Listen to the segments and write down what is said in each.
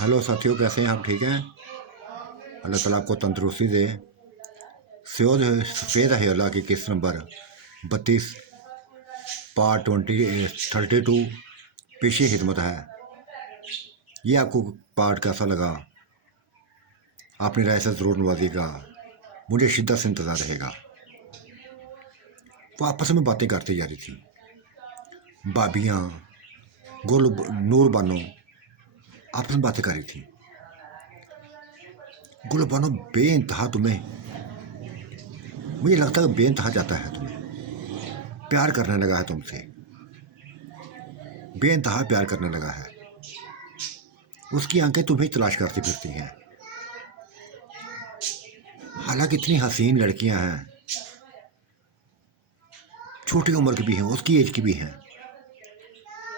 Hello साथियों, कैसे हैं आप? ठीक हैं? अल्लाह ताला आपको तंदुरुस्ती दे। सयोद सफ़ेद हयोला की किस्त नंबर 32 पार्ट 32 पेशी खिदमत है। ये आपको पार्ट कैसा लगा? अपनी राय से ज़रूर नवाजिएगा। मुझे शिद्दत से इंतज़ार रहेगा। वो आपस में बातें करती जा रही थी। भाभियाँ गुल नूर बानो आपस में बातें कर रही थी। गुल बानो बेइंतहा तुम्हें, मुझे लगता है बेइंतहा जाता है, तुम्हें प्यार करने लगा है तुमसे, बेइंतहा प्यार करने लगा है। उसकी आंखें तुम्हें तलाश करती फिरती हैं। हालांकि इतनी हसीन लड़कियां हैं, छोटी उम्र की भी हैं, उसकी एज की भी हैं,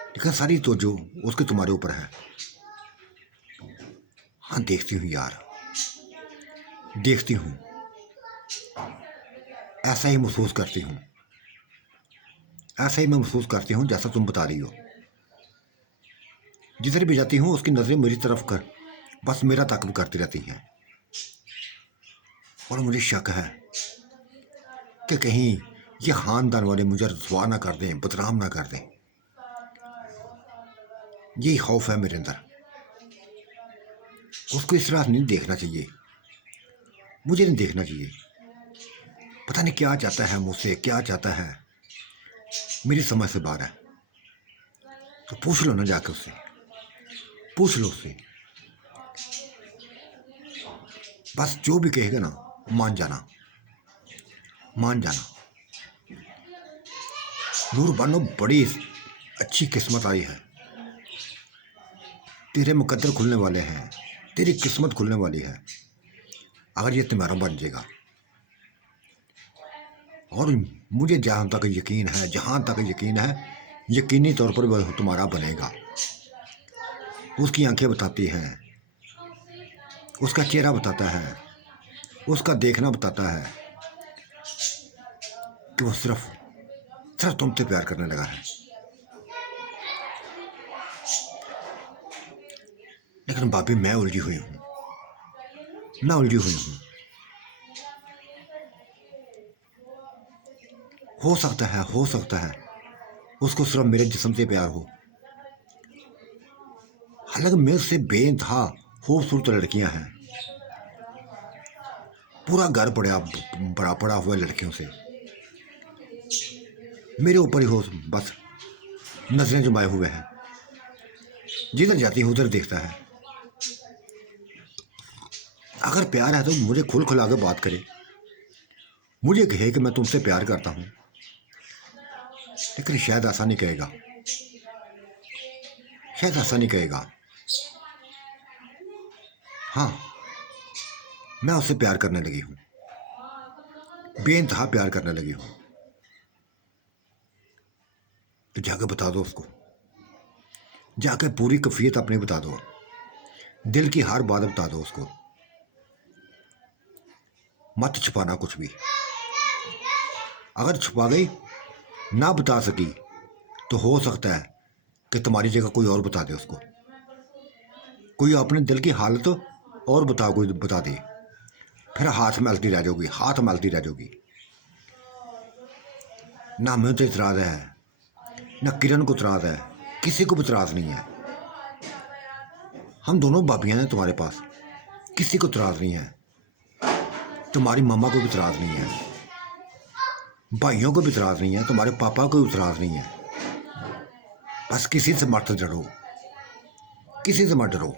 लेकिन सारी तो जो उसके तुम्हारे ऊपर है। हाँ, देखती हूँ यार, देखती हूँ, ऐसा ही महसूस करती हूँ, ऐसा ही मैं महसूस करती हूँ जैसा तुम बता रही हो। जिधर भी जाती हूँ उसकी नजरें मेरी तरफ कर बस मेरा ताक़ब करती रहती हैं। और मुझे शक है कि कहीं ये खानदान वाले मुझे रुसवा ना कर दें, बदनाम ना कर दें। यही खौफ है मेरे अंदर। उसको इस तरह नहीं देखना चाहिए, मुझे नहीं देखना चाहिए। पता नहीं क्या चाहता है मुझसे, क्या चाहता है, मेरी समझ से बाहर है। तो पूछ लो ना, जाकर उससे पूछ लो उससे। बस जो भी कहेगा ना, मान जाना, मान जाना। नूर बानो, बड़ी अच्छी किस्मत आई है। तेरे मुकद्दर खुलने वाले हैं, तेरी किस्मत खुलने वाली है अगर ये तुम्हारा बन जाएगा। और मुझे जहाँ तक यकीन है, जहाँ तक यकीन है, यकीनी तौर पर वह तुम्हारा बनेगा। उसकी आंखें बताती हैं, उसका चेहरा बताता है, उसका देखना बताता है कि वो सिर्फ सिर्फ तुमसे प्यार करने लगा है। लेकिन भाभी, मैं उलझी हुई हूँ, मैं उलझी हुई हूँ। हो सकता है, हो सकता है उसको सिर्फ मेरे जिस्म से प्यार हो। हालांकि मेरे से बेइंतहा खूबसूरत लड़कियां हैं, पूरा घर पड़ा बड़ा पड़ा हुआ है लड़कियों से। मेरे ऊपर ही हो बस नजरें जमाए हुए हैं। जिधर जाती है उधर देखता है। अगर प्यार है तो मुझे खुल खुला के बात करे, मुझे कहे कि मैं तुमसे प्यार करता हूँ। लेकिन शायद ऐसा नहीं कहेगा, शायद ऐसा नहीं कहेगा। हाँ, मैं उससे प्यार करने लगी हूँ, बेइंतहा प्यार करने लगी हूँ। तो जाके बता दो उसको, जाके पूरी कैफियत अपनी बता दो, दिल की हर बात बता दो उसको। मत छुपाना कुछ भी। अगर छुपा गई, ना बता सकी, तो हो सकता है कि तुम्हारी जगह कोई और बता दे उसको। कोई अपने दिल की हालत और कोई बता दे, फिर हाथ मलती रह जाओगी, हाथ मलती रह जाओगी। ना हमें तो इतराज़ है, ना किरण को इतराज़ है, किसी को भी इतराज़ नहीं है। हम दोनों भाभियाँ हैं तुम्हारे पास, किसी को इतराज़ नहीं है। तुम्हारी मम्मा को भी इतराज़ नहीं है, भाइयों को भी इतराज़ नहीं है, तुम्हारे पापा को भी इतराज़ नहीं है। बस किसी से मत डरो, किसी से मत डरो।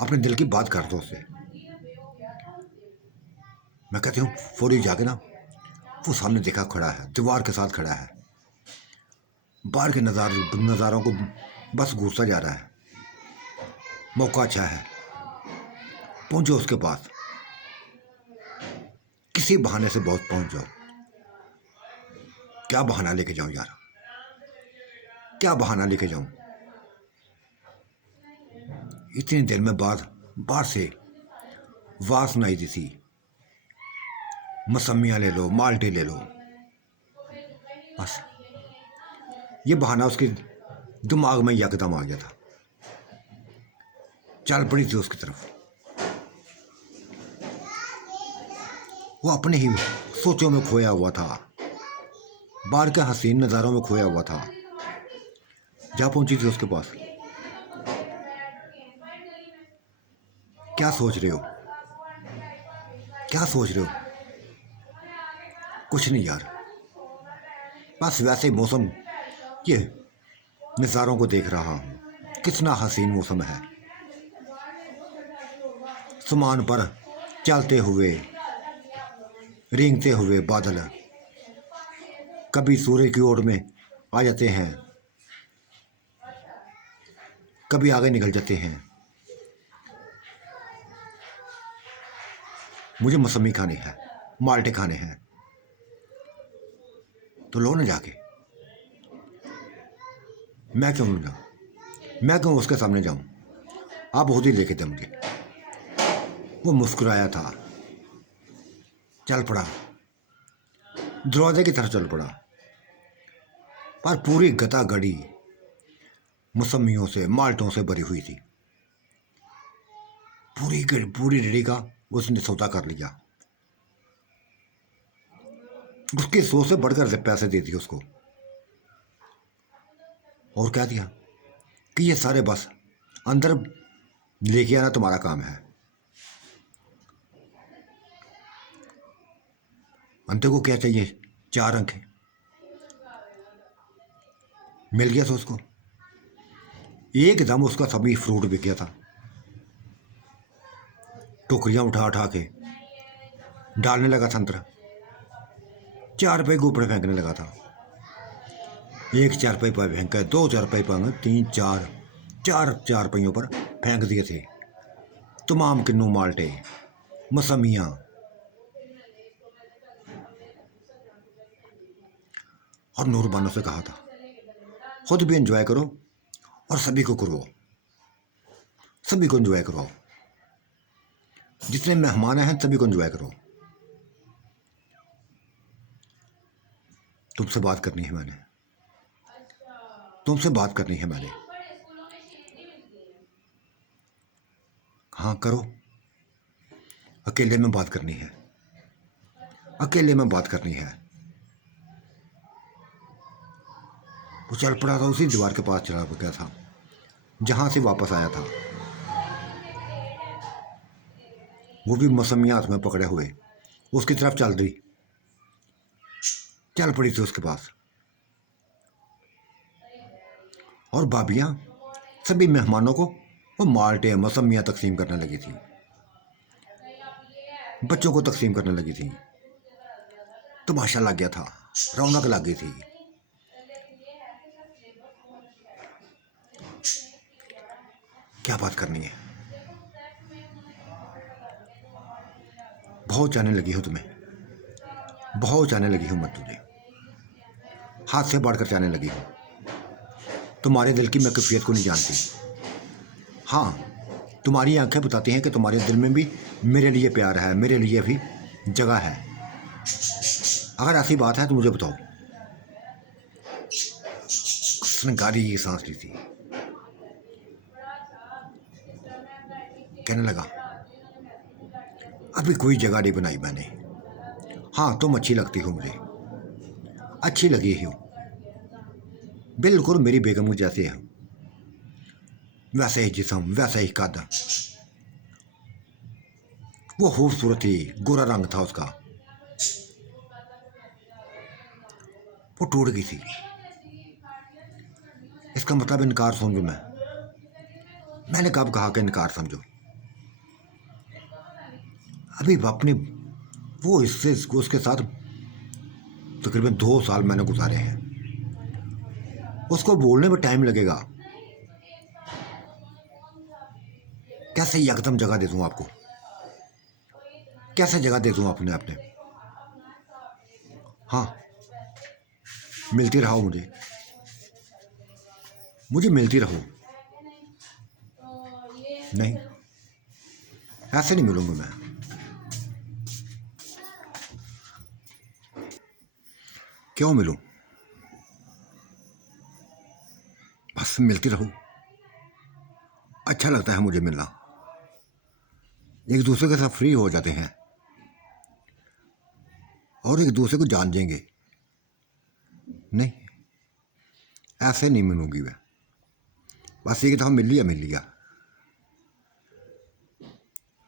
अपने दिल की बात कर दो उससे। मैं कहती हूँ फौरी जाके ना, वो सामने देखा खड़ा है, दीवार के साथ खड़ा है, बाहर के नज़ारों को बस घूरता जा रहा है। मौका अच्छा है, पहुंचो उसके पास, किसी बहाने से बहुत पहुंच जाओ। क्या बहाना लेके जाऊं यार, क्या बहाना लेके जाऊं? इतनी देर में बाद बाहर से आवाज सुनाई दी थी, मसम्मियाँ ले लो, माल्टे ले लो। बस ये बहाना उसके दिमाग में यकदम आ गया था। चल पड़ी थी उसकी तरफ। वो अपने ही सोचों में खोया हुआ था, बाहर के हसीन नज़ारों में खोया हुआ था। जा पहुंची थी उसके पास। क्या सोच रहे हो, क्या सोच रहे हो? कुछ नहीं यार, बस वैसे ही मौसम, ये नज़ारों को देख रहा हूँ। कितना हसीन मौसम है। समान पर चलते हुए, रेंगते हुए बादल कभी सूर्य की ओर में आ जाते हैं, कभी आगे निकल जाते हैं। मुझे मौसमी खानी है, माल्टे खाने हैं, तो लो ना जाके। मैं क्यों न जाऊँ, मैं क्यों उसके सामने जाऊँ? आप खुद ही लेके थे मुझे। वो मुस्कुराया था, चल पड़ा, दरवाजे की तरफ चल पड़ा, पर पूरी गता गड़ी मौसमियों से, माल्टों से भरी हुई थी। पूरी रेडी का उसने सौदा कर लिया। उसकी सोच से बढ़कर पैसे दे दिए उसको, और कह दिया कि ये सारे बस अंदर लेके आना तुम्हारा काम है। अंते को क्या चाहिए? 4 अंक है। मिल गया था उसको, एकदम उसका सभी फ्रूट बिक गया था। टोकरियां उठा उठा के डालने लगा संतरा, 4 रुपये के ऊपर फेंकने लगा था। 1 4 रुपये पर फेंका, 2 4 रुपये पर, 3 4 4 रुपयों पर फेंक दिए थे तमाम किन्नू माल्टे, मौसमियाँ। और नूरबानो से कहा था, खुद भी एंजॉय करो और सभी को करवाओ, सभी को एंजॉय करवाओ, जितने मेहमान हैं सभी को एंजॉय करो। तुमसे बात करनी है मैंने, तुमसे बात करनी है मैंने। हाँ करो, अकेले में बात करनी है, अकेले में बात करनी है। वो चल पड़ा था, उसी दीवार के पास चला गया था जहां से वापस आया था। वो भी मौसमियाँ हाथ में पकड़े हुए उसकी तरफ चल पड़ी थी उसके पास। और भाभियाँ सभी मेहमानों को वो माल्टे मौसमियाँ तकसीम करने लगी थी, बच्चों को तकसीम करने लगी थी। तमाशा लग गया था, रौनक लग गई थी। क्या बात करनी है? बहुत जाने लगी हो तुम्हें, बहुत जाने लगी हूँ मैं तुझे, हाथ से बढ़कर जाने लगी हूँ। तुम्हारे दिल की मैं कैफियत को नहीं जानती। हाँ, तुम्हारी आंखें बताती हैं कि तुम्हारे दिल में भी मेरे लिए प्यार है, मेरे लिए भी जगह है। अगर ऐसी बात है तो मुझे बताओ। उसने गाड़ी सांस ली थी, कहने लगा, अभी कोई जगह नहीं बनाई मैंने। हाँ तुम अच्छी लगती हो मुझे, अच्छी लगी हो, बिल्कुल मेरी बेगम जैसे हो, वैसे ही जिस्म, वैसे ही कद। वो खूबसूरत थी, गोरा रंग था उसका। वो टूट गई थी। इसका मतलब इनकार समझो मैंने कब कहा कि इनकार समझो? अभी अपने वो इससे उसके साथ तकरीबन 2 साल मैंने गुजारे हैं। उसको बोलने में टाइम लगेगा। कैसे एकदम जगह दे दूं आपको, कैसे जगह दे दूं अपने अपने? हाँ, मिलती रहो मुझे, मुझे मिलती रहो। नहीं, ऐसे नहीं मिलूंगा मैं। क्यों मिलूं? बस मिलती रहो, अच्छा लगता है मुझे मिलना। एक दूसरे के साथ फ्री हो जाते हैं और एक दूसरे को जान देंगे। नहीं, ऐसे नहीं मिलूंगी मैं। बस एक दफ़ा मिल लिया।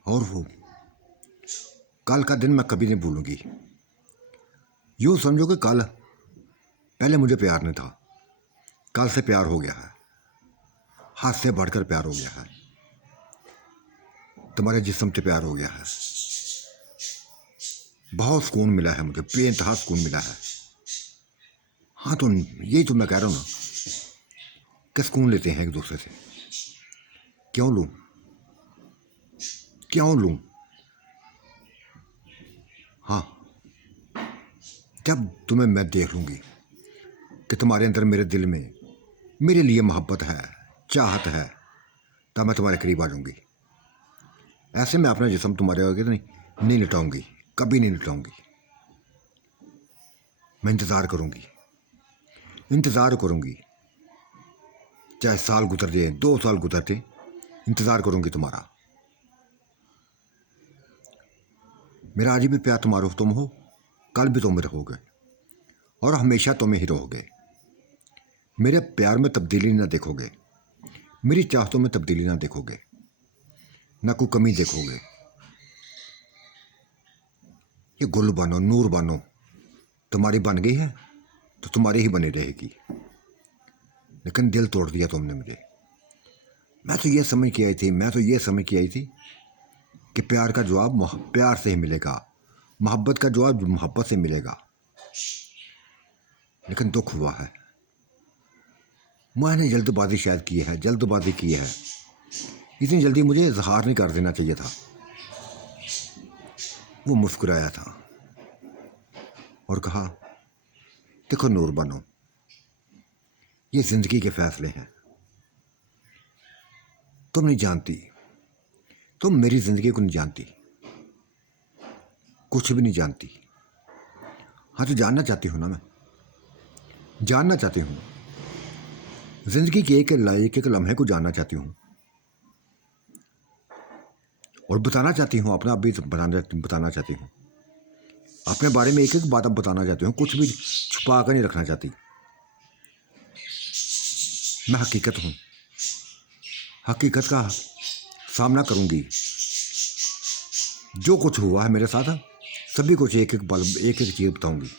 और वो कल का दिन मैं कभी नहीं भूलूंगी। यूँ समझो कि कल पहले मुझे प्यार नहीं था, कल से प्यार हो गया है, हाथ से बढ़कर प्यार हो गया है, तुम्हारे जिस्म से प्यार हो गया है। बहुत सुकून मिला है मुझे, बेइंतहा सुकून मिला है। हाँ, तो यही तो मैं कह रहा हूँ ना कि सुकून लेते हैं एक दूसरे से। क्यों लूँ, क्यों लूँ? हाँ, जब तुम्हें मैं देख लूँगी कि तुम्हारे अंदर मेरे दिल में मेरे लिए मोहब्बत है, चाहत है, तब मैं तुम्हारे करीब आ जाऊँगी। ऐसे मैं अपना जिस्म तुम्हारे आगे नहीं लटाऊँगी, कभी नहीं लटाऊँगी। मैं इंतज़ार करूँगी, इंतज़ार करूँगी, चाहे साल गुजर जाए, 2 साल गुजर जाए, इंतज़ार करूँगी तुम्हारा। मेरा आज भी प्यार तुम्हारा तुम हो, कल भी तुम रहोगे और हमेशा तुम ही रहोगे। मेरे प्यार में तब्दीली ना देखोगे, मेरी चाहतों में तब्दीली ना देखोगे, ना कोई कमी देखोगे। ये गुल बनो, नूर बनो, तुम्हारी बन गई है तो तुम्हारी ही बनी रहेगी। लेकिन दिल तोड़ दिया तुमने मुझे। मैं तो ये समझ के आई थी कि प्यार का जवाब प्यार से ही मिलेगा, मोहब्बत का जवाब मोहब्बत से मिलेगा। लेकिन दुख हुआ है, मैंने जल्दबाजी शायद की है, जल्दबाजी की है। इतनी जल्दी मुझे इजहार नहीं कर देना चाहिए था। वो मुस्कुराया था और कहा, देखो नूर बनो, ये जिंदगी के फैसले हैं। तुम नहीं जानती, तुम मेरी जिंदगी को नहीं जानती, कुछ भी नहीं जानती। हाँ, तो जानना चाहती हूँ ना, मैं जानना चाहती हूँ, जिंदगी के एक लम्हे को जानना चाहती हूँ और बताना चाहती हूँ, अपना भी बताना चाहती हूँ, अपने बारे में एक बात अब बताना चाहती हूँ, कुछ भी छुपा कर नहीं रखना चाहती। मैं हकीकत हूँ, हकीकत का सामना करूँगी। जो कुछ हुआ है मेरे साथ, सभी कुछ एक एक चीज़ बताऊँगी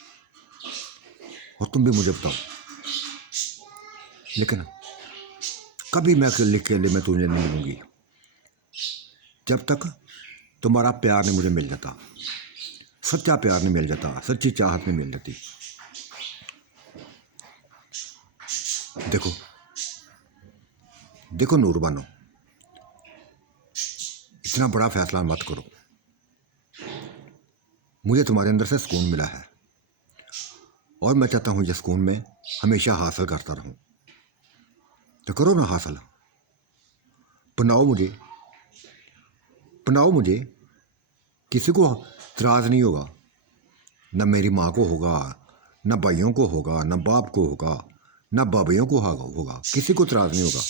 और तुम भी मुझे बताओ। लेकिन कभी मैं लिख के लिए मैं तुझे नहीं मिलूँगी जब तक तुम्हारा प्यार नहीं मुझे मिल जाता, सच्चा प्यार नहीं मिल जाता, सच्ची चाहत नहीं मिल जाती। देखो देखो नूर बानो, इतना बड़ा फैसला मत करो। मुझे तुम्हारे अंदर से सुकून मिला है और मैं चाहता हूँ ये सुकून में हमेशा हासिल करता रहूँ। तो करो ना हासिल, बनाओ मुझे, बनाओ मुझे। किसी को इतराज़ नहीं होगा, न मेरी माँ को होगा, न भाइयों को होगा, न बाप को होगा, न बाबियों को होगा, किसी को इतराज़ नहीं होगा।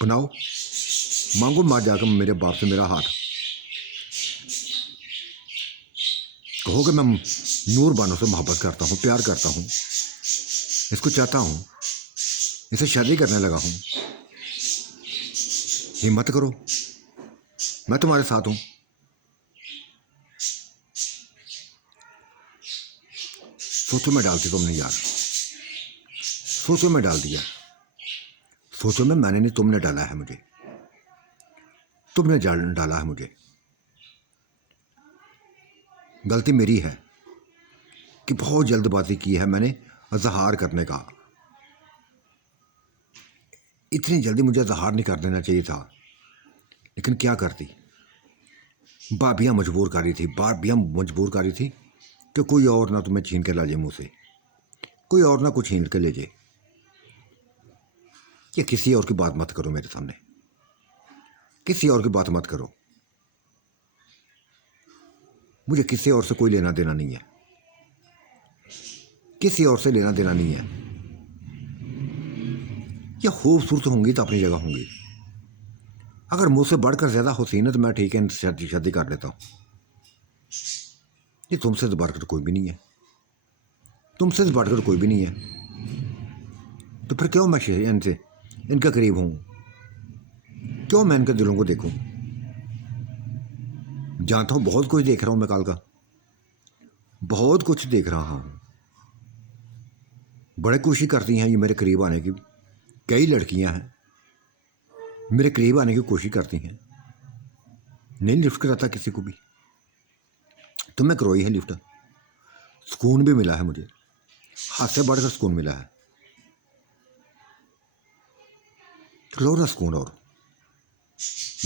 बनाओ, मांगो मार जाकर मेरे बाप से मेरा हाथ, कहो कि मैं नूर बानो से मोहब्बत करता हूँ, प्यार करता हूँ, इसको चाहता हूँ, इसे शादी करने लगा हूँ। हिम्मत करो, मैं तुम्हारे साथ हूँ। सोचो में डालती तुमने यार, सोचो में डाल दिया, सोचो में मैंने नहीं, तुमने डाला है मुझे, तुमने डाला है मुझे। गलती मेरी है कि बहुत जल्दबाजी की है मैंने इजहार करने का। इतनी जल्दी मुझे इजहार नहीं कर देना चाहिए था, लेकिन क्या करती, भाभियाँ मजबूर कर रही थी, भाभियाँ मजबूर कर रही थी कि कोई और ना तुम्हें छीन के ला जाए मुँह से, कोई और ना कुछ छीन के ले जाए। या किसी और की बात मत करो मेरे सामने, किसी और की बात मत करो। मुझे किसी और से कोई लेना देना नहीं है, किसी और से लेना देना नहीं है। या खूबसूरत होंगी तो अपनी जगह होंगी, अगर मुझसे बढ़कर ज़्यादा हसीन है तो मैं ठीक है, शादी शादी कर लेता हूँ। ये तुमसे तो बढ़कर कोई भी नहीं है, तुमसे तो बढ़कर कोई भी नहीं है, तो फिर क्यों मैं इनसे इनके करीब हूँ, क्यों मैं इनके दिलों को देखूँ। जानता हूँ बहुत कुछ देख रहा हूँ मैं काल का, बहुत कुछ देख रहा हूँ। बड़े कोशिश करती हैं ये मेरे करीब आने की, कई लड़कियां हैं मेरे करीब आने की कोशिश करती हैं, नहीं लिफ्ट कराता किसी को भी। तो मैं करोई है लिफ्ट, सुकून भी मिला है मुझे, हाथ से बढ़कर सुकून मिला है। लो ना सुकून, और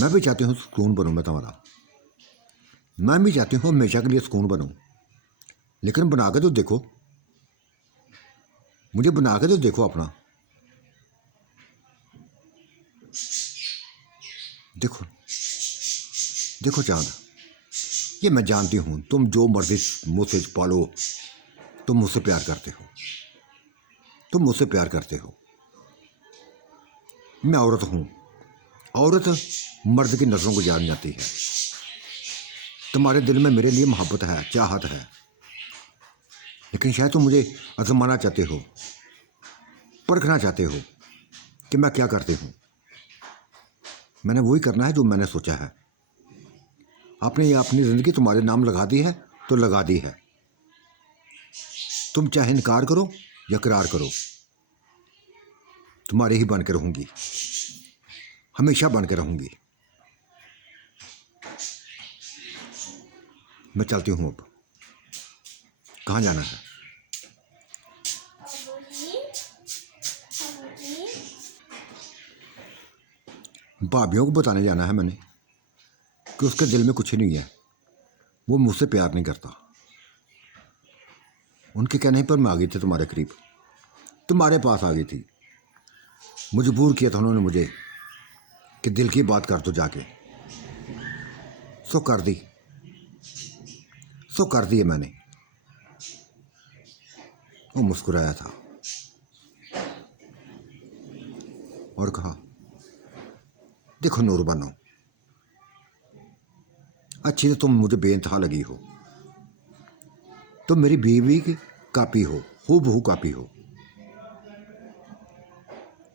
मैं भी चाहती हूँ सुकून बनूँ मैं तुम्हारा, मैं भी चाहती हूँ हमेशा के लिए सुकून बनूँ। लेकिन बना के तो देखो, मुझे बना के तो देखो अपना। देखो देखो चांद, ये मैं जानती हूँ तुम जो मर्जी मुझसे पालो, तुम मुझसे प्यार करते हो, तुम मुझसे प्यार करते हो। मैं औरत हूँ, औरत मर्द की नज़रों को जान जाती है। तुम्हारे दिल में मेरे लिए मोहब्बत है, चाहत है, लेकिन शायद तुम मुझे आजमाना चाहते हो, परखना चाहते हो कि मैं क्या करती हूँ। मैंने वही करना है जो मैंने सोचा है। आपने ये अपनी ज़िंदगी तुम्हारे नाम लगा दी है तो लगा दी है। तुम चाहे इनकार करो या करार करो, तुम्हारी ही बन के रहूँगी, हमेशा बन के रहूँगी। मैं चलती हूँ, अब कहाँ जाना है? भाभीियों को बताने जाना है मैंने कि उसके दिल में कुछ नहीं है, वो मुझसे प्यार नहीं करता। उनके कहने पर मैं आ गई थी तुम्हारे करीब, तुम्हारे पास आ गई थी। मजबूर किया था उन्होंने मुझे कि दिल की बात कर दो जाके, सो कर दी, सो कर दी है मैंने। वो मुस्कुराया था और कहा, देखो नूर बनो, अच्छी तो तुम मुझे बेइंतहा लगी हो, तुम मेरी बीवी की कापी हो, हूबहू कापी हो।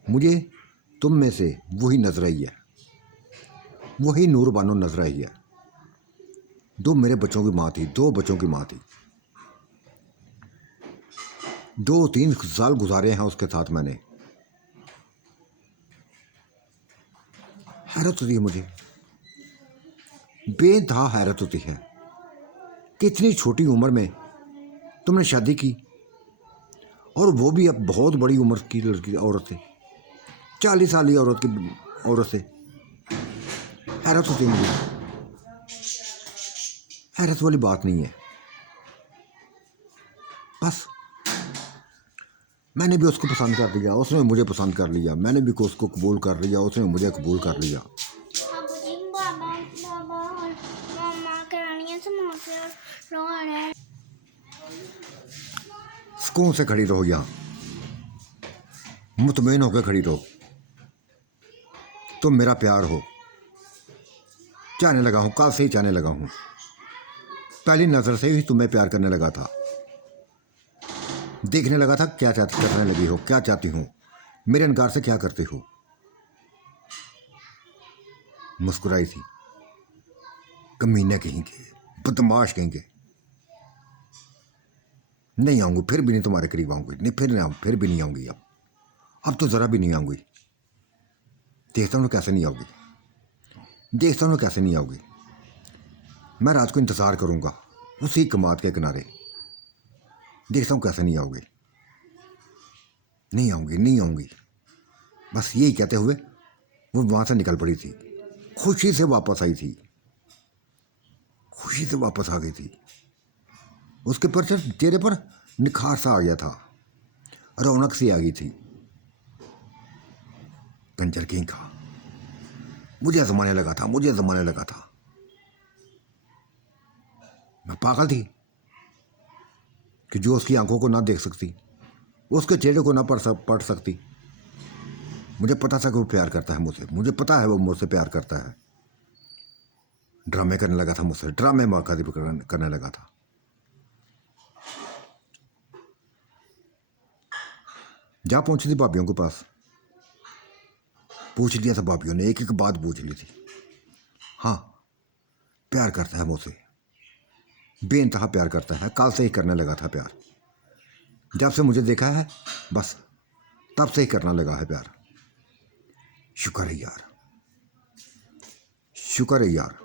मुझे तुम में से वही नजर आई है, वही नूर बानो नजर आई है। दो मेरे बच्चों की माँ थी, दो बच्चों की माँ थी, 2-3 साल गुजारे हैं उसके साथ मैंने। हैरत होती है मुझे, बेइंतहा हैरत होती है कि इतनी छोटी उम्र में तुमने शादी की, और वो भी अब बहुत बड़ी उम्र की लड़की औरत से, 40 साल की औरत से। हैरत होती है मुझे, हैरत वाली बात नहीं है। बस मैंने भी उसको पसंद कर लिया, उसने मुझे पसंद कर लिया, मैंने भी उसको कबूल कर लिया, उसने मुझे कबूल कर लिया। सुकून से खड़ी रहो, यहाँ मुतमईन होकर खड़ी रहो। तुम मेरा प्यार हो, चाहने लगा हूँ, कल से ही चाहने लगा हूँ, पहली नज़र से ही तुम्हें प्यार करने लगा था, देखने लगा था क्या करने लगी हो, क्या चाहती हूँ, मेरे इनकार से क्या करती हो। मुस्कुराई थी, कमीने कहीं के, बदमाश कहीं के। नहीं आऊँगी, फिर भी नहीं तुम्हारे करीब आऊँगी, नहीं फिर भी नहीं आऊँगी। अब तो ज़रा भी नहीं आऊँगी। देखता हूँ कैसे नहीं आओगी, देखता हूँ कैसे नहीं आओगी। मैं रात को इंतज़ार करूँगा उसी कमाद के किनारे, देखता हूँ कैसे नहीं आओगे। नहीं आऊँगी, नहीं आऊँगी, बस यही कहते हुए वो वहाँ से निकल पड़ी थी, खुशी से वापस आई थी, खुशी से वापस आ गई थी। उसके पर चेहरे पर निखार सा आ गया था, रौनक सी आ गई थी। कंजर किंग का मुझे जमाने लगा था, मुझे जमाने लगा था। मैं पागल थी कि जो उसकी आंखों को ना देख सकती, उसके चेहरे को ना पढ़ सकती। मुझे पता था कि वो प्यार करता है मुझसे, मुझे पता है वो मुझसे प्यार करता है। ड्रामे करने लगा था मुझसे, ड्रामे मौका करने लगा था। जा पहुंची थी भाभीियों के पास, पूछ लिया था भाभीियों ने, एक एक बात पूछ ली थी। हाँ, प्यार करता है मुझसे, बेइंतहा प्यार करता है, कल से ही करने लगा था प्यार। जब से मुझे देखा है बस तब से ही करना लगा है प्यार। शुक्र है यार, शुक्र है यार।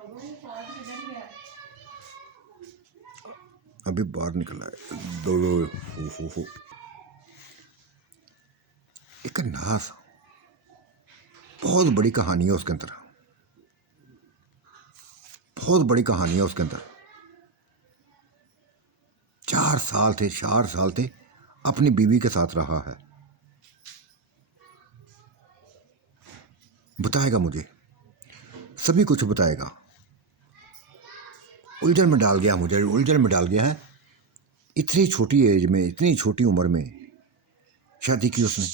अभी बाहर निकला है दो हो। एक नास बहुत बड़ी कहानी है उसके अंदर, बहुत बड़ी कहानी है उसके अंदर। 4 साल थे अपनी बीवी के साथ रहा है। बताएगा मुझे, सभी कुछ बताएगा। उलझन में डाल गया मुझे, उलझन में डाल गया है। इतनी छोटी एज में, इतनी छोटी उम्र में शादी की उसने।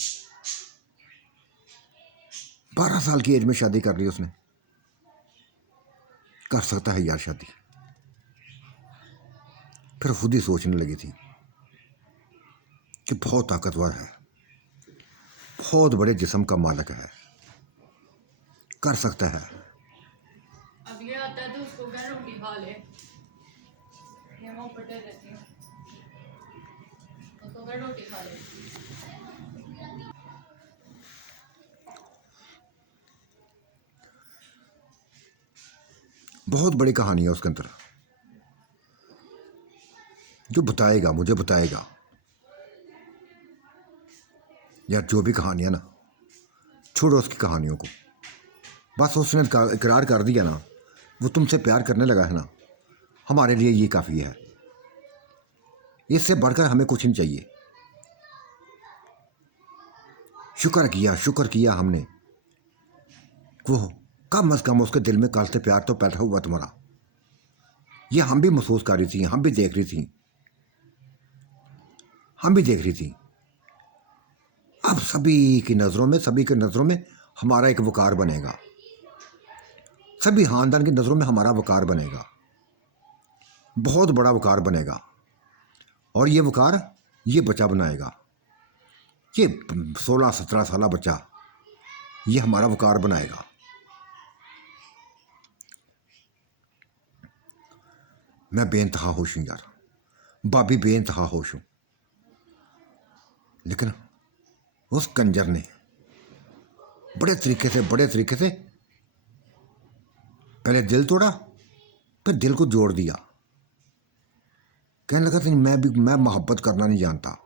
12 साल की एज में शादी कर ली उसने। कर सकता है यार शादी। फिर खुद ही सोचने लगी थी कि बहुत ताकतवर है, बहुत बड़े जिस्म का मालिक है, कर सकता है। अब ये आता है तो उसको क्या रोटी खा ले, ये मैं ऊपर दे देती हूँ, उसको क्या रोटी खा ले। बहुत बड़ी कहानी है उसके अंदर, जो बताएगा, मुझे बताएगा यार। जो भी कहानियां ना, छोड़ो उसकी कहानियों को। बस उसने इकरार कर दिया ना, वो तुमसे प्यार करने लगा है ना, हमारे लिए ये काफ़ी है। इससे बढ़कर हमें कुछ नहीं चाहिए। शुक्र किया हमने। वो कम अज़ कम उसके दिल में कल से प्यार तो पैदा हुआ तुम्हारा। ये हम भी महसूस कर रही थी, हम भी देख रही थी, हम भी देख रही थी। अब सभी की नज़रों में हमारा एक वकार बनेगा, सभी खानदान की नज़रों में हमारा वकार बनेगा, बहुत बड़ा वकार बनेगा। और ये वकार ये बच्चा बनाएगा, ये 16-17 साल बच्चा, ये हमारा वकार बनाएगा। मैं बेइंतहा खुश हूँ यार, भाभी बेइंतहा खुश हूँ। लेकिन उस कंजर ने बड़े तरीके से पहले दिल तोड़ा, फिर दिल को जोड़ दिया। कहने लगा था मैं मोहब्बत करना नहीं जानता,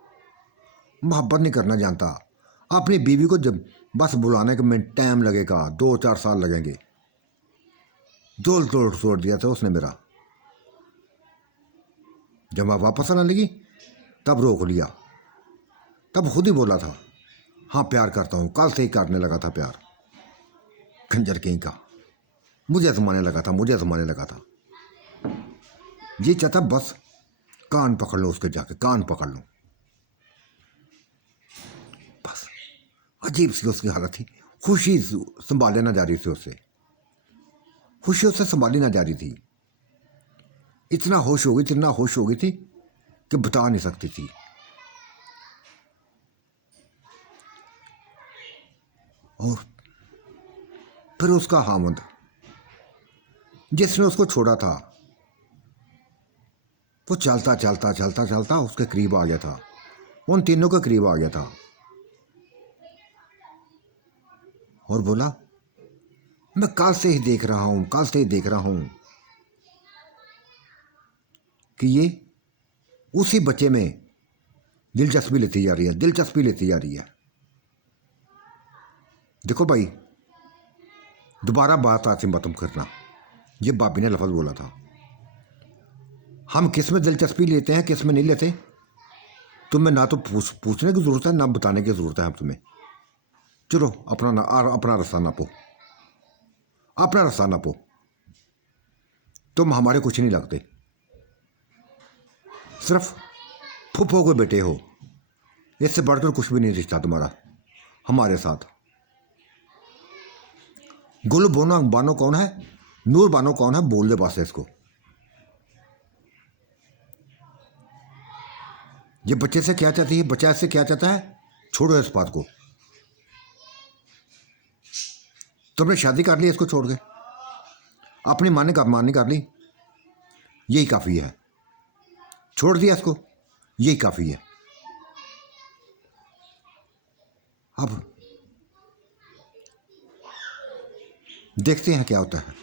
मोहब्बत नहीं करना जानता। अपनी बीवी को जब बस बुलाने के में टाइम लगेगा, 2-4 साल लगेंगे। दिल तोड़ दिया था उसने मेरा। जब मैं वापस आने लगी तब रोक लिया, तब खुद ही बोला था हाँ प्यार करता हूँ, कल से ही करने लगा था प्यार। खंजर कहीं का मुझे आजमाने लगा था। ये चाहता बस कान पकड़ लो उसके, जाके कान पकड़ लो बस। अजीब सी उसकी हालत थी, खुशी संभाले ना जा रही थी उससे, खुशी उससे संभाली ना जा रही थी। इतना होश हो गई थी कि बता नहीं सकती थी। और फिर उसका हामद जिसने उसको छोड़ा था, वो चलता उसके करीब आ गया था, उन तीनों के करीब आ गया था और बोला मैं कल से ही देख रहा हूं कि ये उसी बच्चे में दिलचस्पी लेती जा रही है। देखो भाई, दोबारा बात आज से खत्म करना, ये भाभी ने लफ्ज़ बोला था। हम किस में दिलचस्पी लेते हैं, किस में नहीं लेते, तुम्हें ना तो पूछने की ज़रूरत है, ना बताने की ज़रूरत है हम तुम्हें। चलो अपना रास्ता नापो। तुम हमारे कुछ नहीं लगते, सिर्फ फूफो के बेटे हो। इससे बढ़कर कुछ भी नहीं रिश्ता तुम्हारा हमारे साथ। गुल बोना बानो कौन है, नूर बानो कौन है, बोल दे पास से इसको। ये बच्चे से क्या चाहती है, बच्चा इससे क्या चाहता है, छोड़ो इस बात को। तुमने शादी कर ली इसको छोड़ के, अपनी मानी कर ली, यही काफ़ी है। छोड़ दिया इसको, यही काफ़ी है। अब देखते हैं क्या होता है,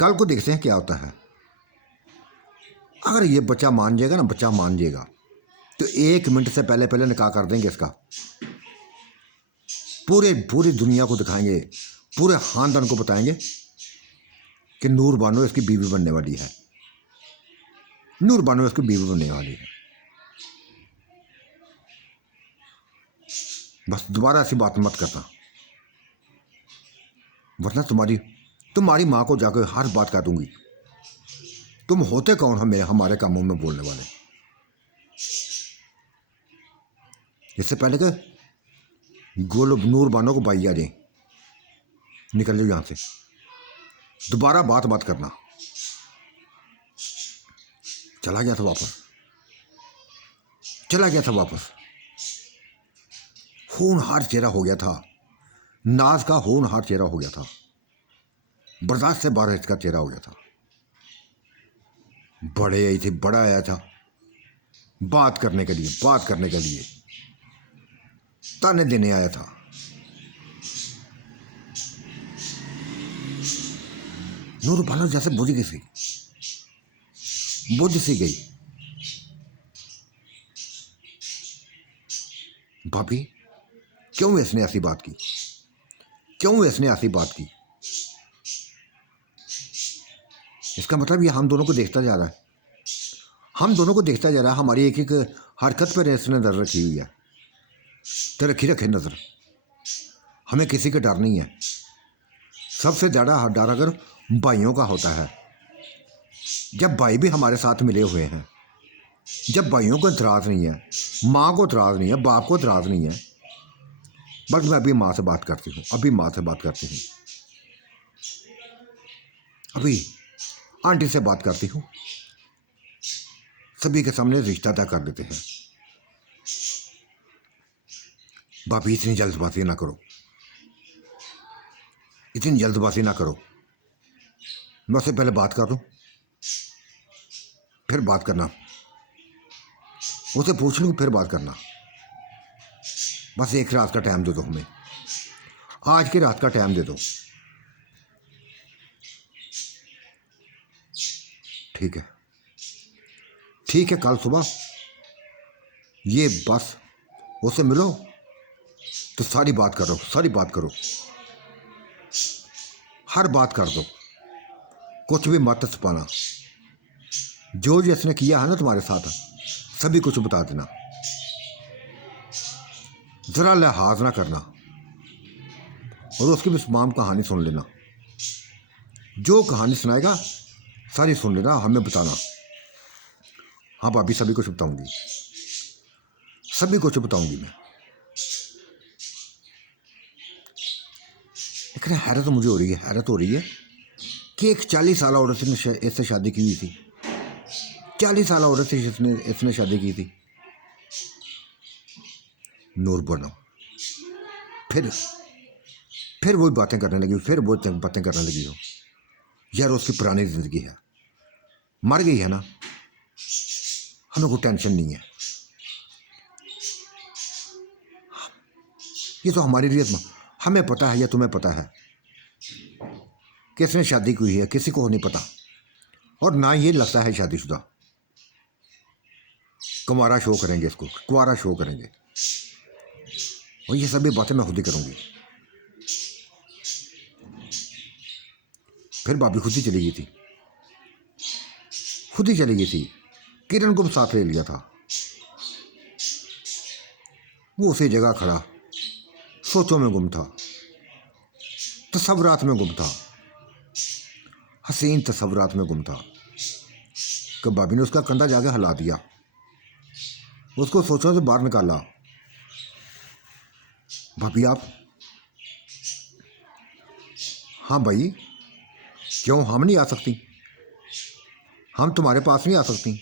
कल को देखते हैं क्या होता है। अगर ये बच्चा मान जाएगा ना, बच्चा मान जाएगा, तो 1 मिनट से पहले पहले निकाह कर देंगे इसका। पूरी दुनिया को दिखाएंगे, पूरे खानदान को बताएंगे कि नूर बानो इसकी बीवी बनने वाली है, नूर बानो इसकी बीवी बनने वाली है। बस दोबारा ऐसी बात मत करना, वरना तुम्हारी माँ को जाकर हर बात कह दूंगी। तुम होते कौन हो मेरे हमारे कामों में बोलने वाले। इससे पहले कि गोल नूर बानो को बाई आ जाए, निकल जाओ यहाँ से, दोबारा बात मत करना। चला गया था वापस, चला गया था वापस। होनहार चेहरा हो गया था, नाज का होनहार चेहरा हो गया था, बर्दाश्त से बाहर इसका चेहरा हो गया था। बड़े आई थी, बड़ा आया था बात करने के लिए, ताने देने आया था। नूर बानो जैसे बुझ सी गई। भाभी क्यों इसने ऐसी बात की, क्यों इसने ऐसी बात की। इसका मतलब ये हम दोनों को देखता जा रहा है, हम दोनों को देखता जा रहा है। हमारी एक एक हरकत पर इसने नजर रखी हुई है, तो रखे नजर। हमें किसी का डर नहीं है। सबसे ज़्यादा डर अगर भाइयों का होता है, जब भाई भी हमारे साथ मिले हुए हैं, जब भाइयों को इतराज़ नहीं है, माँ को इतराज़ नहीं है, बाप को इतराज़ नहीं है। बस मैं अभी माँ से बात करती हूँ, अभी आंटी से बात करती हूँ, सभी के सामने रिश्ता तय कर देते हैं। भाभी इतनी जल्दबाजी ना करो, इतनी जल्दबाजी ना करो। मैं उससे पहले बात कर लूँ, फिर बात करना, उसे पूछ लूँ फिर बात करना। बस एक रात का टाइम दे दो हमें, आज की रात का टाइम दे दो। ठीक है, कल सुबह ये बस उससे मिलो तो सारी बात करो, हर बात कर दो, कुछ भी मत छुपाना। जो जिसने किया है ना तुम्हारे साथ, सभी कुछ बता देना, जरा लिहाज ना करना। और उसकी भी तमाम कहानी सुन लेना, जो कहानी सुनाएगा सारी सुन लेना, हमें बताना। हाँ भाभी, सभी कुछ बताऊंगी मैं। लेकिन हैरत मुझे हो रही है कि एक 40 साल औरत ने इससे शादी की हुई थी, 40 साल औरत से इसने शादी की थी। नूर बानो फिर वही बातें करने लगी हो। यार उसकी पुरानी जिंदगी है, मर गई है ना, हमें कोई टेंशन नहीं है। ये तो हमारी लिए हमें पता है या तुम्हें पता है किसने शादी की हुई है, किसी को नहीं पता। और ना ये लगता है शादीशुदा। कुंवारा शो करेंगे इसको, कुंवारा शो करेंगे, और ये सभी बातें मैं खुद ही करूँगी। फिर भाभी खुद ही चली गई थी, किरण को भी साथ ले लिया था। वो उसी जगह खड़ा सोचों में गुम था, तसव्वुरात में गुम था, हसीन तसव्वुरात में गुम था कि भाभी ने उसका कंधा जाके हिला दिया, उसको सोचों से बाहर निकाला। भाभी हाँ भाई, क्यों हम नहीं आ सकती? हम तुम्हारे पास नहीं आ सकती?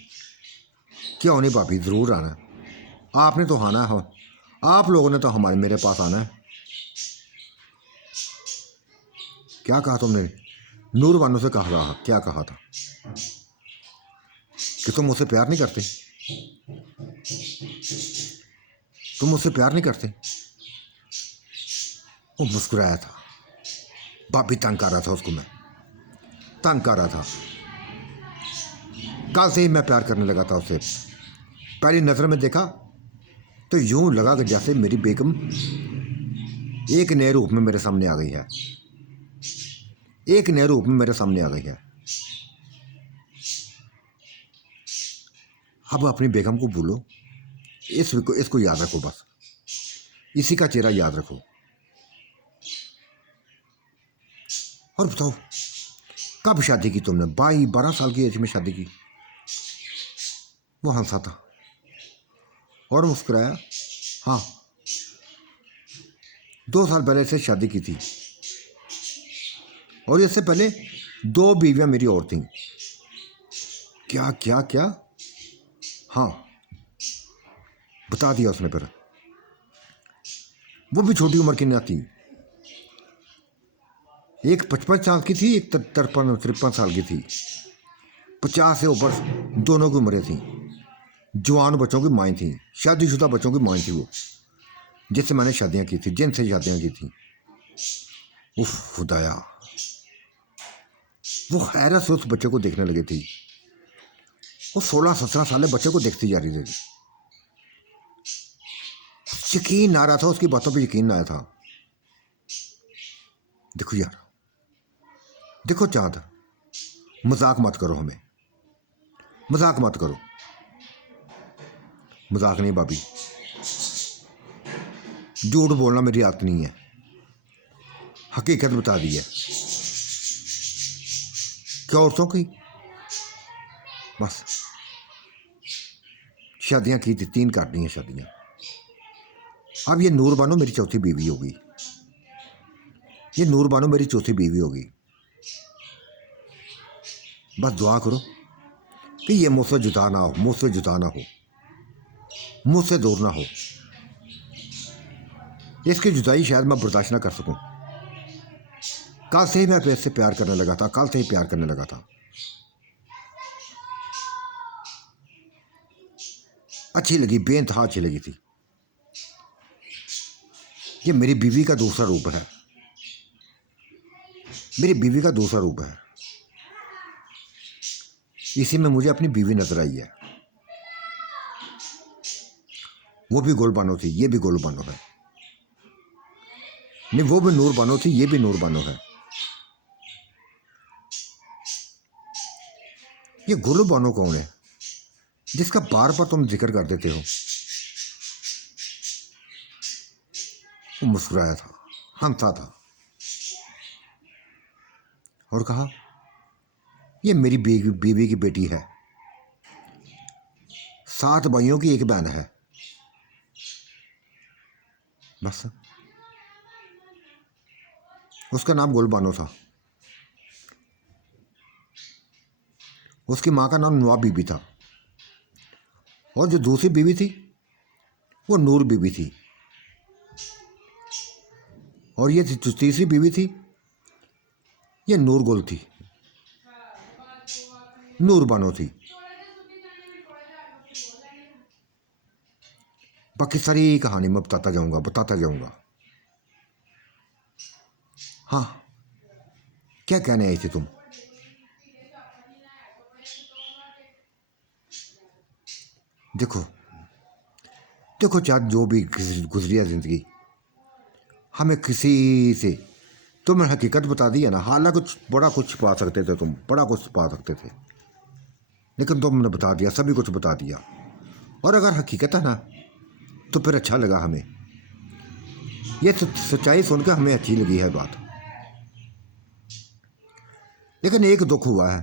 क्यों नहीं भाभी, ज़रूर आना। आपने तो आना है, आप लोगों ने तो हमारे मेरे पास आना है। क्या कहा तुमने? नूर बानो से कहा था, क्या कहा था? कि तुम मुझसे प्यार नहीं करते? तुम मुझसे प्यार नहीं करते? वो मुस्कुराया था। भाभी तंग कर रहा था उसको, मैं तंग कर रहा था। कल से ही मैं प्यार करने लगा था उससे। पहली नज़र में देखा तो यूं लगा कि जैसे मेरी बेगम एक नए रूप में मेरे सामने आ गई है, एक नए रूप में मेरे सामने आ गई है। अब अपनी बेगम को भूलो, इसको याद रखो, बस इसी का चेहरा याद रखो। और बताओ, कब शादी की तुमने? 12 साल की एज में शादी की। वो हंसा था और मुस्कुराया। हाँ, 2 साल पहले से शादी की थी और इससे पहले 2 बीवियां मेरी और थीं। क्या क्या क्या? हाँ, बता दिया उसने फिर। वो भी छोटी उम्र की ना थी। एक 55 साल की थी, एक 53 साल की थी। 50 से ऊपर दोनों की उम्रें थीं। जवान बच्चों की माएँ थीं, शादीशुदा बच्चों की माएँ थी वो, जिससे मैंने शादियाँ की थी, जिनसे शादियाँ की थी। उफ खुदाया, वो हैरत से उस बच्चे को देखने लगी थी। वो 16-17 साल बच्चे को देखती जा रही थी। यकीन आ रहा था, उसकी बातों पे यकीन आया था। देखो यार, देखो चाँद, मजाक मत करो हमें, मजाक मत करो। मजाक नहीं भाभी, झूठ बोलना मेरी आदत नहीं है, हकीकत बता दी है। क्या औरतों की बस शादियाँ की थी, 3 कर दी हैं शादियाँ। अब ये नूर बानो मेरी चौथी बीवी होगी, ये नूर बानो मेरी चौथी बीवी होगी। बस दुआ करो कि ये मुझसे जुदा ना हो, मुझसे जुदा ना हो, मुझसे दूर ना हो। इसकी जुदाई शायद मैं बर्दाश्त ना कर सकूं। कल से ही मैं इससे प्यार करने लगा था, कल से ही प्यार करने लगा था। अच्छी लगी, बेइंतहा अच्छी लगी थी। ये मेरी बीवी का दूसरा रूप है, मेरी बीवी का दूसरा रूप है। इसी में मुझे अपनी बीवी नजर आई है। वो भी गोल बानो थी, ये भी गोल बानो है। नहीं, वो भी नूर बानो थी, ये भी नूर बानो है। ये गोलू बानो कौन है जिसका बार बार तुम जिक्र कर देते हो? वो मुस्कुराया था, हंसा था और कहा, ये मेरी बीवी की बेटी है, 7 भाइयों की एक बहन है। बस उसका नाम गुलबानो था। उसकी माँ का नाम नवा बीबी था और जो दूसरी बीवी थी वो नूर बीबी थी और ये जो तीसरी बीवी थी ये नूर गुल थी, नूर बानो थी। बाकी सारी कहानी मैं बताता जाऊंगा, बताता जाऊंगा। हाँ, क्या कहने आई थी तुम? देखो देखो चाँद, जो भी गुजरी है जिंदगी, हमें किसी से तुमने हकीकत बता दी है ना। हालांकि कुछ बड़ा कुछ पा सकते थे तुम, बड़ा कुछ पा सकते थे, लेकिन तुमने बता दिया, सभी कुछ बता दिया। और अगर हकीकत है ना तो फिर अच्छा लगा हमें। ये सच्चाई सुनकर हमें अच्छी लगी है बात। लेकिन एक दुख हुआ है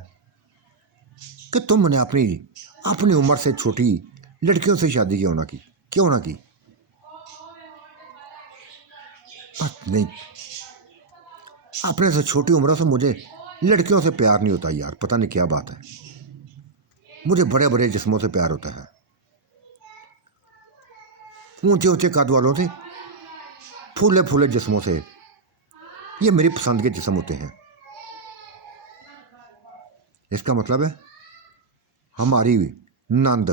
कि तुमने अपनी अपनी उम्र से छोटी लड़कियों से शादी क्यों ना की, क्यों ना की? बस नहीं, अपने से छोटी उम्र से मुझे लड़कियों से प्यार नहीं होता यार, पता नहीं क्या बात है। मुझे बड़े बड़े जिस्मों से प्यार होता है, ऊंचे ऊंचे कद वालों से, फूले फूले जिस्मों से। ये मेरी पसंद के जिस्म होते हैं। इसका मतलब है हमारी नंद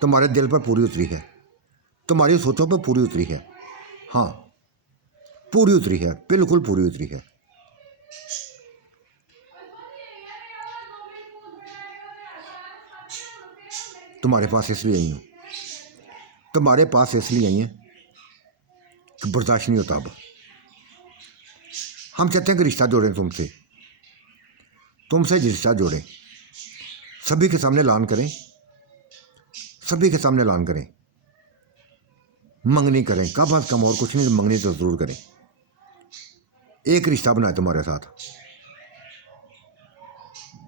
तुम्हारे दिल पर पूरी उतरी है, तुम्हारी सोचों पर पूरी उतरी है। हाँ, पूरी उतरी है, बिल्कुल पूरी उतरी है। तुम्हारे पास इसलिए आई हूँ, तुम्हारे पास इसलिए आई है कि बर्दाश्त नहीं होता अब। हम चाहते हैं कि रिश्ता जोड़ें तुमसे, तुमसे रिश्ता जोड़ें, सभी के सामने ऐलान करें, सभी के सामने ऐलान करें, मंगनी करें, कम अज कम और कुछ नहीं, मंगनी तो जरूर करें। एक रिश्ता बनाए तुम्हारे साथ,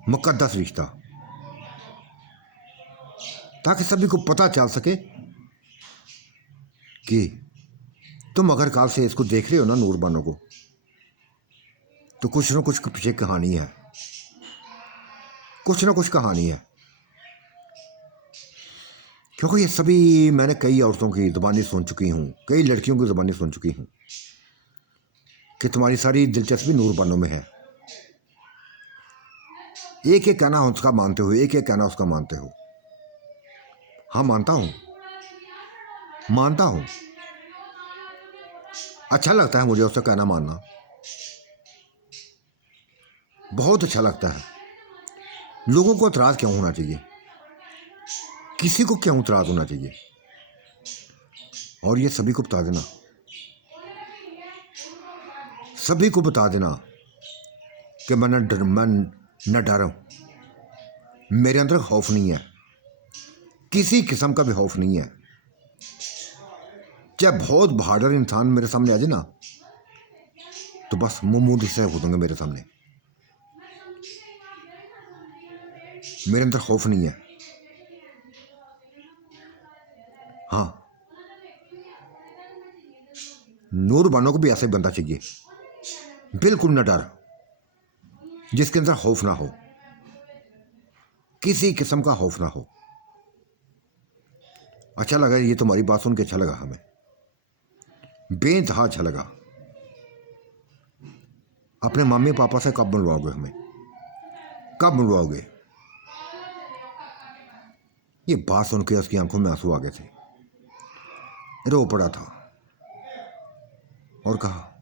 मुकद्दस रिश्ता, ताकि सभी को पता चल सके कि तुम अगर काल से इसको देख रहे हो ना, नूर बानो को, तो कुछ ना कुछ पीछे कहानी है, कुछ ना कुछ कहानी है। क्योंकि ये सभी मैंने कई औरतों की ज़बानी सुन चुकी हूँ, कई लड़कियों की ज़बानी सुन चुकी हूँ कि तुम्हारी सारी दिलचस्पी नूर बानो में है। एक एक कहना उसका मानते हो, एक एक कहना उसका मानते हो। हाँ, मानता हूँ, मानता हूँ, अच्छा लगता है मुझे उसका कहना मानना, बहुत अच्छा लगता है। लोगों को एतराज़ क्यों होना चाहिए, किसी को क्यों एतराज़ होना चाहिए। और ये सभी को बता देना, सभी को बता देना कि मैं न डरूं, मेरे अंदर खौफ नहीं है, किसी किस्म का भी खौफ नहीं है। चाहे बहुत बहादुर इंसान मेरे सामने आ जाए ना, तो बस मुंह से हो दूंगे मेरे सामने। मेरे अंदर खौफ नहीं है। हाँ, नूर बानो को भी ऐसे बंदा चाहिए, बिल्कुल न डर, जिसके अंदर खौफ ना हो, किसी किस्म का खौफ ना हो। अच्छा लगा ये तुम्हारी बात सुन के, अच्छा लगा, हमें बेइंतहा अच्छा लगा। अपने मम्मी पापा से कब मिलवाओगे हमें, कब मिलवाओगे? ये बात सुन के उसकी आंखों में आंसू आ गए थे, रो पड़ा था और कहा,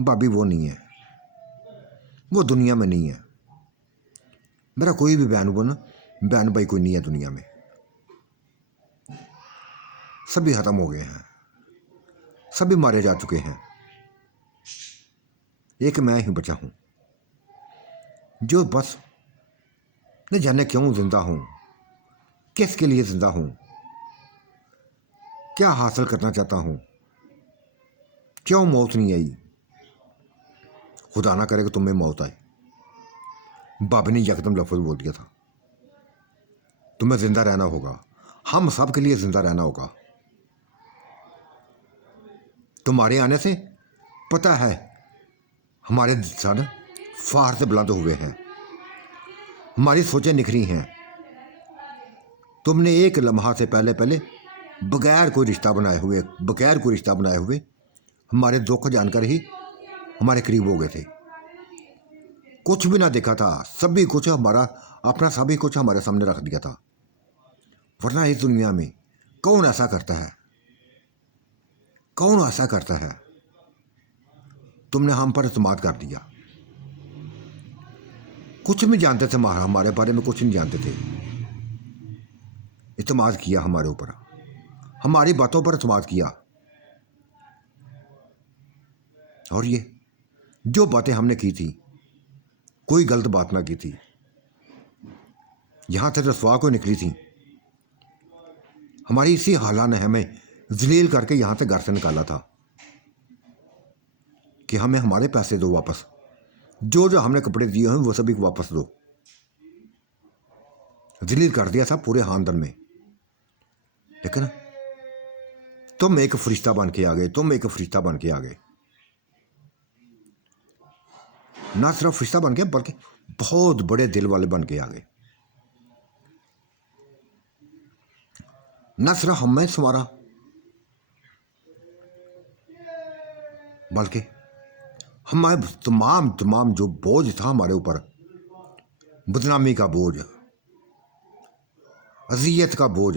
भाभी वो नहीं है, वो दुनिया में नहीं है। मेरा कोई भी बहन भाई कोई नहीं है दुनिया में, सभी खत्म हो गए हैं, सभी मारे जा चुके हैं। एक मैं ही बचा हूं, जो बस न जाने क्यों जिंदा हूं, किसके लिए जिंदा हूं, क्या हासिल करना चाहता हूं, क्यों मौत नहीं आई। खुदा ना करे कि तुम्हें मौत आए। बाबी ने यकदम लफ्ज बोल दिया था, तुम्हें जिंदा रहना होगा, हम सब के लिए जिंदा रहना होगा। तुम्हारे आने से पता है हमारे सर फार से बुलंद हुए हैं, हमारी सोचें निखरी हैं। तुमने एक लम्हा से पहले बगैर कोई रिश्ता बनाए हुए हमारे दुख जानकर ही हमारे करीब हो गए थे। कुछ भी ना देखा था, सभी कुछ हमारा अपना सभी कुछ हमारे सामने रख दिया था। वरना इस दुनिया में कौन ऐसा करता है, कौन ऐसा करता है? तुमने हम पर इत्मीनान कर दिया, कुछ भी जानते थे, हमारे बारे में कुछ नहीं जानते थे, इत्मीनान किया हमारे ऊपर, हमारी बातों पर इत्मीनान किया। और ये जो बातें हमने की थी, कोई गलत बात ना की थी, यहां तक रसवा को निकली थी, हमारी इसी हाला ने हमें जलील करके यहां से घर से निकाला था कि हमें हमारे पैसे दो वापस, जो जो हमने कपड़े दिए हैं वो सभी को वापस दो। जलील कर दिया था पूरे खानदान में। लेकिन तुम एक फरिश्ता बन के आ गए, तुम एक फरिश्ता बन के आ गए। ना सिर्फ फरिश्ता बन के बल्कि बहुत बड़े दिल वाले बन के आ गए। ना सिर्फ हमें संवारा बल्कि हमारे तमाम तमाम जो बोझ था हमारे ऊपर, बदनामी का बोझ, अजियत का बोझ,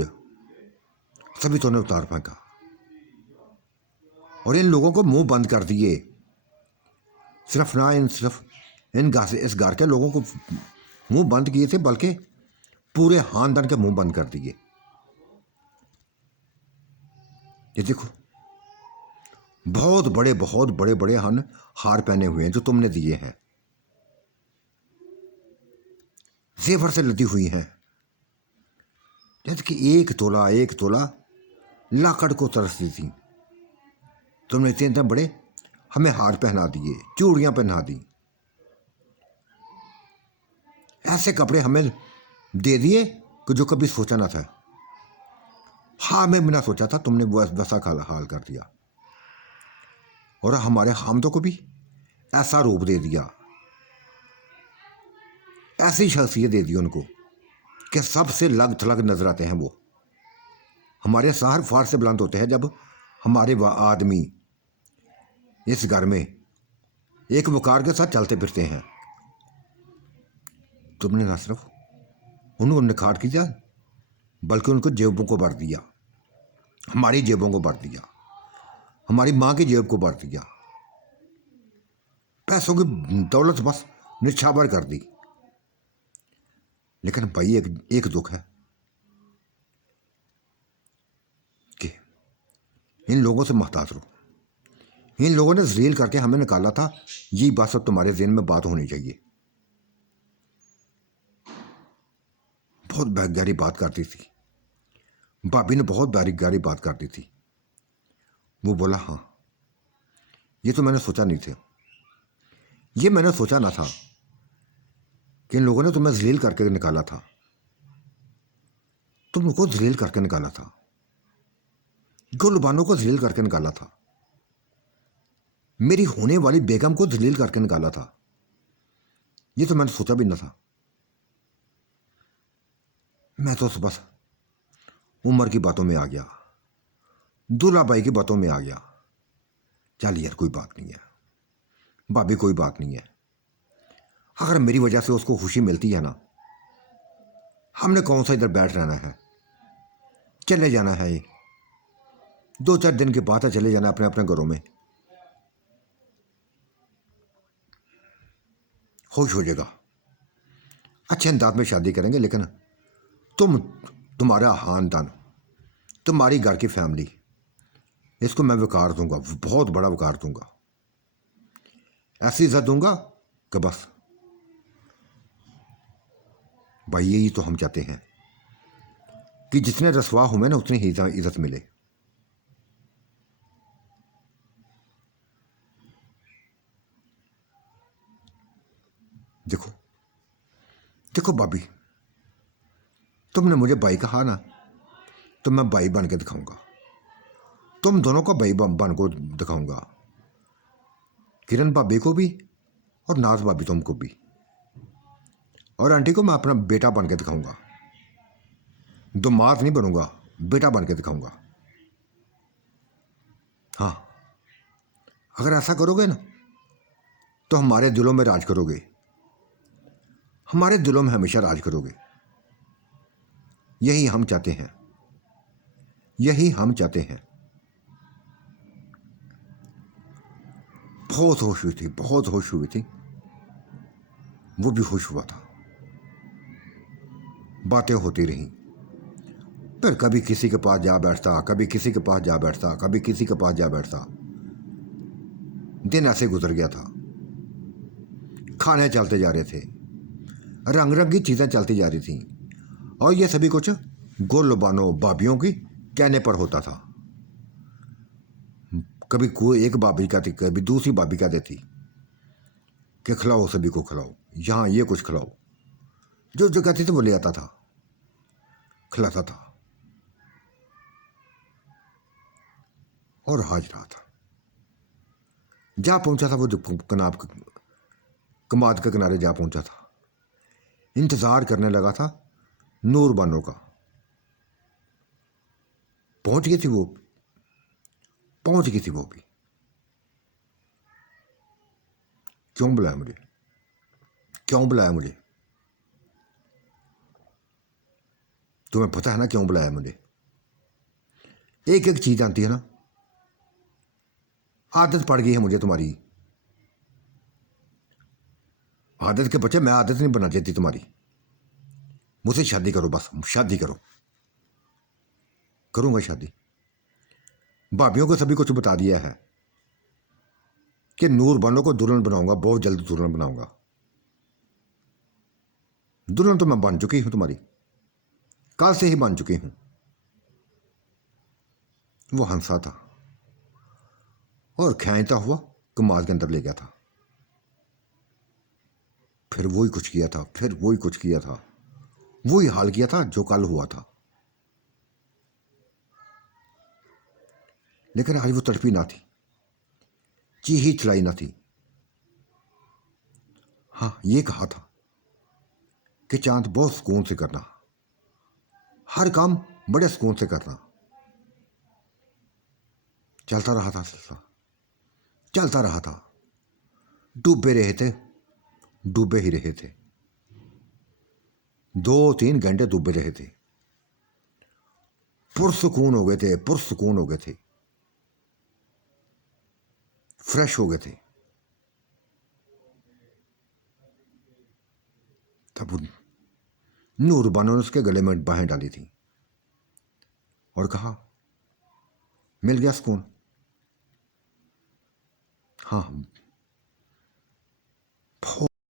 सभी तो ने उतार फेंका और इन लोगों को मुंह बंद कर दिए। सिर्फ इन घर से इस घर के लोगों को मुंह बंद किए थे, बल्कि पूरे खानदान के मुंह बंद कर दिए। ये देखो, बहुत बड़े बड़े हन हार पहने हुए हैं जो तुमने दिए हैं, जेवर से लदी हुई हैं, जैसे कि एक तोला लाकड़ को तरसती थी। तुमने इतने बड़े हमें हार पहना दिए, चूड़ियां पहना दी, ऐसे कपड़े हमें दे दिए कि जो कभी सोचा ना था। हाँ, मैं बिना सोचा था, तुमने वो वैसा हाल कर दिया और हमारे हामदों को भी ऐसा रूप दे दिया, ऐसी शख्सियत दे दी उनको कि सबसे लग थलग नजर आते हैं। वो हमारे सहार फार से बुलंद होते हैं जब हमारे आदमी इस घर में एक वकार के साथ चलते फिरते हैं। तुमने ना सिर्फ उनको निखार किया बल्कि उनको जेबों को भर दिया, हमारी जेबों को भर दिया, हमारी माँ की जेब को भर दिया, पैसों की दौलत बस निछावर कर दी। लेकिन भाई एक दुख है कि इन लोगों से महताज रहो। इन लोगों ने जलील करके हमें निकाला था, ये बात सब तुम्हारे ज़हन में बात होनी चाहिए। बहुत गहरी बात करती थी भाभी ने, बहुत गहरी बात करती थी। वो बोला, हाँ, ये तो मैंने सोचा नहीं था, ये मैंने सोचा ना था कि इन लोगों ने तुम्हें जलील करके निकाला था, तुमको जलील करके निकाला था, गुलबानों को जलील करके निकाला था, मेरी होने वाली बेगम को जलील करके निकाला था। ये तो मैंने सोचा भी ना था। मैं तो बस उम्र की बातों में आ गया, दूल्हा भाई की बातों में आ गया। चल यार, कोई बात नहीं है भाभी, कोई बात नहीं है। अगर मेरी वजह से उसको खुशी मिलती है ना, हमने कौन सा इधर बैठ रहना है, चले जाना है। ये 2-4 दिन के बाद चले जाना अपने अपने घरों में, खुश हो जाएगा, अच्छे अंदाज में शादी करेंगे। लेकिन तुम्हारा खानदान, तुम्हारी घर की फैमिली, इसको मैं वकार दूंगा, बहुत बड़ा वकार दूंगा, ऐसी इज्जत दूंगा कि बस भाई, यही तो हम चाहते हैं कि जितने रसवा हुए ना उतनी ही इज्जत मिले। देखो देखो भाभी, तुमने मुझे भाई कहा ना, तो मैं भाई बन के दिखाऊंगा, तुम दोनों को भाई बन को दिखाऊंगा, किरण भाभी को भी और नाज भाभी तुमको भी, और आंटी को मैं अपना बेटा बन के दिखाऊंगा। दामाद नहीं बनूंगा, बेटा बन के दिखाऊंगा। हाँ, अगर ऐसा करोगे ना तो हमारे दिलों में राज करोगे, हमारे दिलों में हमेशा राज करोगे। यही हम चाहते हैं, यही हम चाहते हैं। बहुत होश हुई थी, बहुत होश हुई थी, वो भी खुश हुआ था। बातें होती रहीं, फिर कभी किसी के पास जा बैठता, कभी किसी के पास जा बैठता, कभी किसी के पास जा बैठता। दिन ऐसे गुजर गया था, खाने चलते जा रहे थे, रंग रंगी चीज़ें चलती जा रही थीं, और ये सभी कुछ गुलबानों भाभियों की कहने पर होता था। कभी कोई एक भाभी कहती, कभी दूसरी भाभी कह देती कि खिलाओ, सभी को खिलाओ, यहाँ ये कुछ खिलाओ। जो जो कहती थी वो ले आता था, खिलाता था और हाज रहा था। जा पहुंचा था वो जो कनाब कमाद के किनारे जा पहुंचा था। इंतज़ार करने लगा था नूर बानो का। पहुंच गई थी वो, पहुंच गई थी वो भी। क्यों बुलाया मुझे, क्यों बुलाया मुझे? तुम्हें पता है ना क्यों बुलाया मुझे? एक एक चीज आती है ना, आदत पड़ गई है मुझे तुम्हारी। आदत के बच्चे, मैं आदत नहीं बना देती तुम्हारी। मुझसे शादी करो, बस शादी करो। करूंगा शादी। भाभीियों को सभी कुछ बता दिया है कि नूर बानो को दुल्हन बनाऊंगा, बहुत जल्द दुल्हन बनाऊंगा। दुल्हन तो मैं बन चुकी हूं तुम्हारी, कल से ही बन चुकी हूं। वो हंसा था और खींचता हुआ कमाद के अंदर ले गया था। फिर वही कुछ किया था, फिर वही कुछ किया था, वही हाल किया था जो कल हुआ था। लेकिन आज वो तड़पी ना थी, चीही चलाई ना थी। हाँ, ये कहा था कि चांद बहुत सुकून से करना, हर काम बड़े सुकून से करना। चलता रहा था सिलसिला, चलता रहा था। डूबे रहे थे, डूबे ही रहे थे। 2-3 घंटे डूबे रहे थे। पुरसुकून हो गए थे, पुरसुकून हो गए थे, फ्रेश हो गए थे। तब नूर बानो ने उसके गले में बाहें डाली थी और कहा, मिल गया सुकून। हाँ,